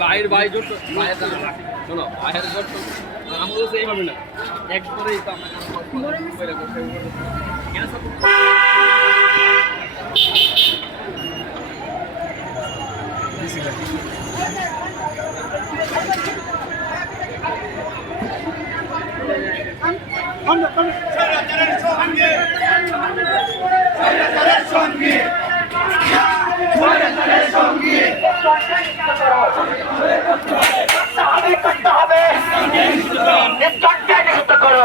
বাইর বাইর জোট শোনো বাইরের জোট আমাদের সেই হবে না। একবারেই তো আমরা সঙ্গে। সঙ্গে। করতে হবে করতে হবে করো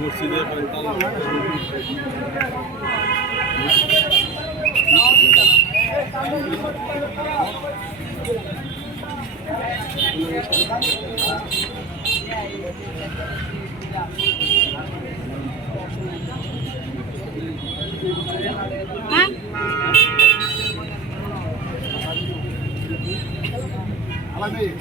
মসজিদে Alame.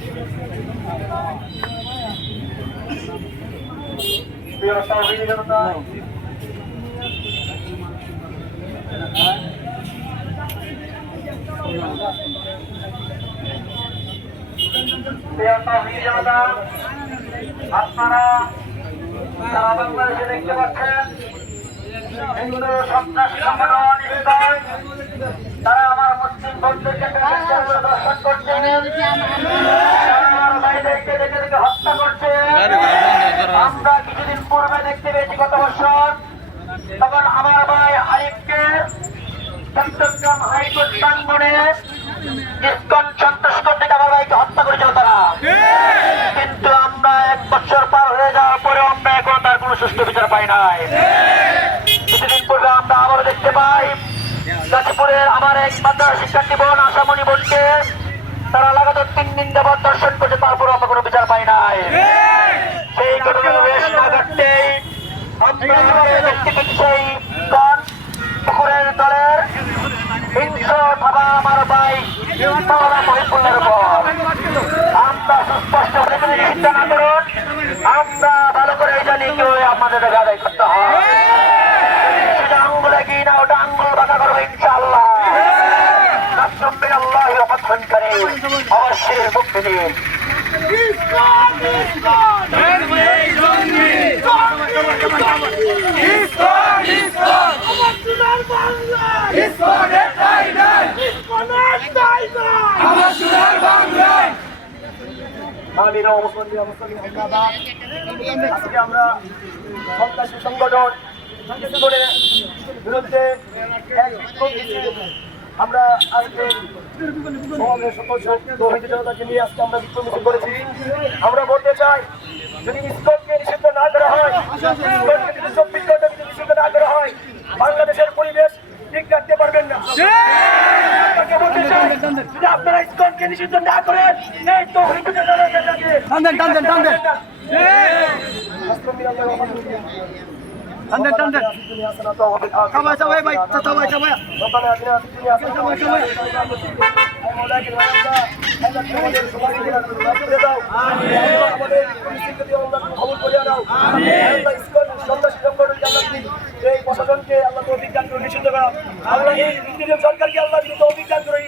আপনারা সারা বাংলাদেশে দেখতে পাচ্ছেন হিন্দু সন্ত্রাসী সংগঠন ইসলাম তারা আমার মুসলিম বন্ধুকে দর্শন করছে। আমার ভাইদেরকে দেখে দেখে হত্যা করছে। আমরা কিছুদিন পূর্বে দেখতে পেয়েছি গত বছর। তখন আমার ভাই আরিফকে চট্টগ্রাম হাইকোর্ট প্রাঙ্গনে ইস্কন সন্ত্রাস করতে আমার ভাইকে হত্যা করেছিল তারা। কিন্তু আমরা এক বছর পার হয়ে যাওয়ার পরেও আমরা এখন তার কোনো সুষ্ঠু বিচার পাই নাই। কিছুদিন পূর্বে আমরা আবারও দেখতে পাই। গাজীপুরের আমার এক মাদ্রাসা শিক্ষার্থী বোন আশামণি বোনকে তারা লাগাতার তিন দিন যাবৎ দর্শন করছে তারপরও আমরা কোনো বিচার পাই নাই। সেই ঘটনার রেশ না কাটতেই আমরা আবারও দেখতে পেয়েছি সেই গণ পুকুরের দলের হিংস্র থাবা আমার ভাই মাওলানা মহিবুল্লার উপর আমরা সুস্পষ্ট করে চিন্তা না করুন। আমরা ভালো করে জানি কেউ আমাদের আদায় আমার ছেলের পক্ষে নিয়ে আমি আজকে আমরা সন্ত্রাসী সংগঠন বিরুদ্ধে এক বিক্ষোভ আমরা আজকে জনতাকে নিয়ে আজকে আমরা বিক্ষোভ মিছিল করেছি। আমরা বলতে চাই যদি ইসকনকে নিষিদ্ধ না করা হয় যদি চব্বিশ ঘণ্টা যদি নিষিদ্ধ না করা হয় বাংলাদেশের পরিবেশ ঠিক রাখতে পারবেন না। বলতে চাই, যদি আপনারা ইসকনকে নিষিদ্ধ না করেন এই টানদেন টানদেন টানদেন সবাই সবাই ভাই সবাই সবাই এই প্রশাসনকে আল্লাহ করে নিষিদ্ধ করা এই সরকারকে আল্লাহ অভিজ্ঞান করে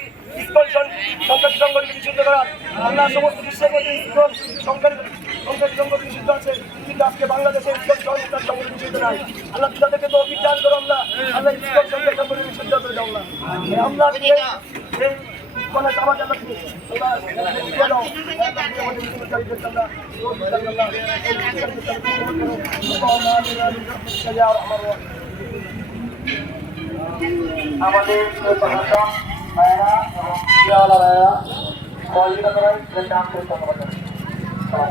ইস্কন সন্ত্রাসী সংগঠনকে নিষিদ্ধ করা আল্লাহ সমস্ত বিশ্বের মধ্যে ইস্কন সন্ত্রাসী সন্ত্রাসী সংগঠন নিষিদ্ধ আছে কিন্তু আজকে বাংলাদেশে নাই। আল্লাহ তাদেরকে তো অভিজ্ঞান করো আল্লাহ আল্লাহ ইস্কন সন্ত্রাসী সংগঠন নিষিদ্ধ করে দাও আল্লাহ আল্লাহ এই এই মানে আমার জানা কি আল্লাহ দিয়ে দাও আমাদের ভাষা এবং